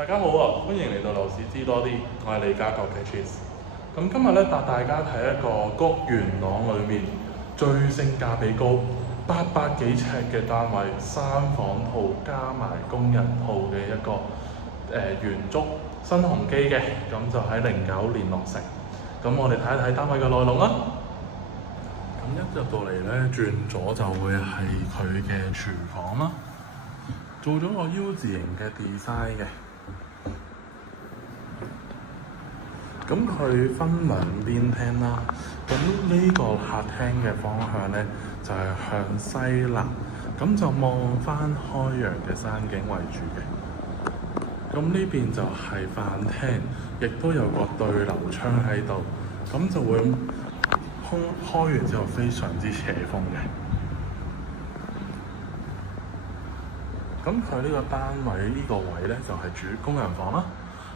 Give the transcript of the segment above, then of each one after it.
大家好啊，歡迎嚟到樓市知多啲，我係李家國嘅 Cheese。咁今日咧帶大家睇一個谷元朗裏面最性價比高、800幾尺嘅單位，三房套加埋工人套嘅一個原築新鴻基嘅，咁就喺09年落成。咁我哋睇一睇單位嘅內容啦。咁一入到嚟咧，轉左就會係佢嘅廚房啦，做咗個 U 字形嘅 design 嘅。咁佢分兩邊廳啦，咁呢個客廳嘅方向咧就係向西南，咁就望翻開揚嘅山景為主嘅。咁呢邊就係飯廳，亦都有個對流窗喺度，咁就會開完之後非常之斜風嘅。咁佢呢個單位呢個位咧就係主工人房啦。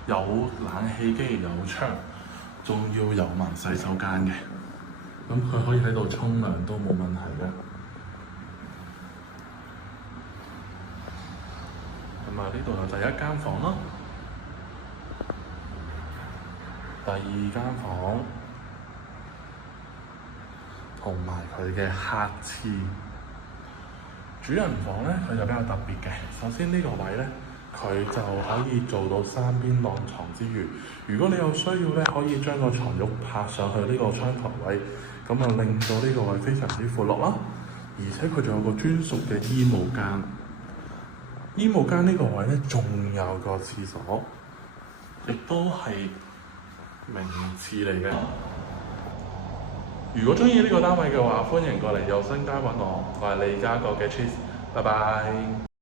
有冷氣機，有窗，仲要有埋洗手間嘅。咁佢可以喺度沖涼都冇問題嘅。咁啊，呢度就第一間房啦，第二間房，同埋佢嘅客廁。主人房咧，佢就比較特別嘅。首先呢個位咧，佢就可以做到三邊晾床之餘，如果你有需要咧，可以將個床褥拍上去呢個窗台位，咁啊令到呢個位非常之闊落啦。而且佢仲有個專屬嘅衣帽間，衣帽間呢個位咧仲有個廁所，亦都係名廁嚟嘅。如果中意呢個單位嘅話，歡迎過嚟有新街揾我，我係李家國嘅 Cheese，拜拜。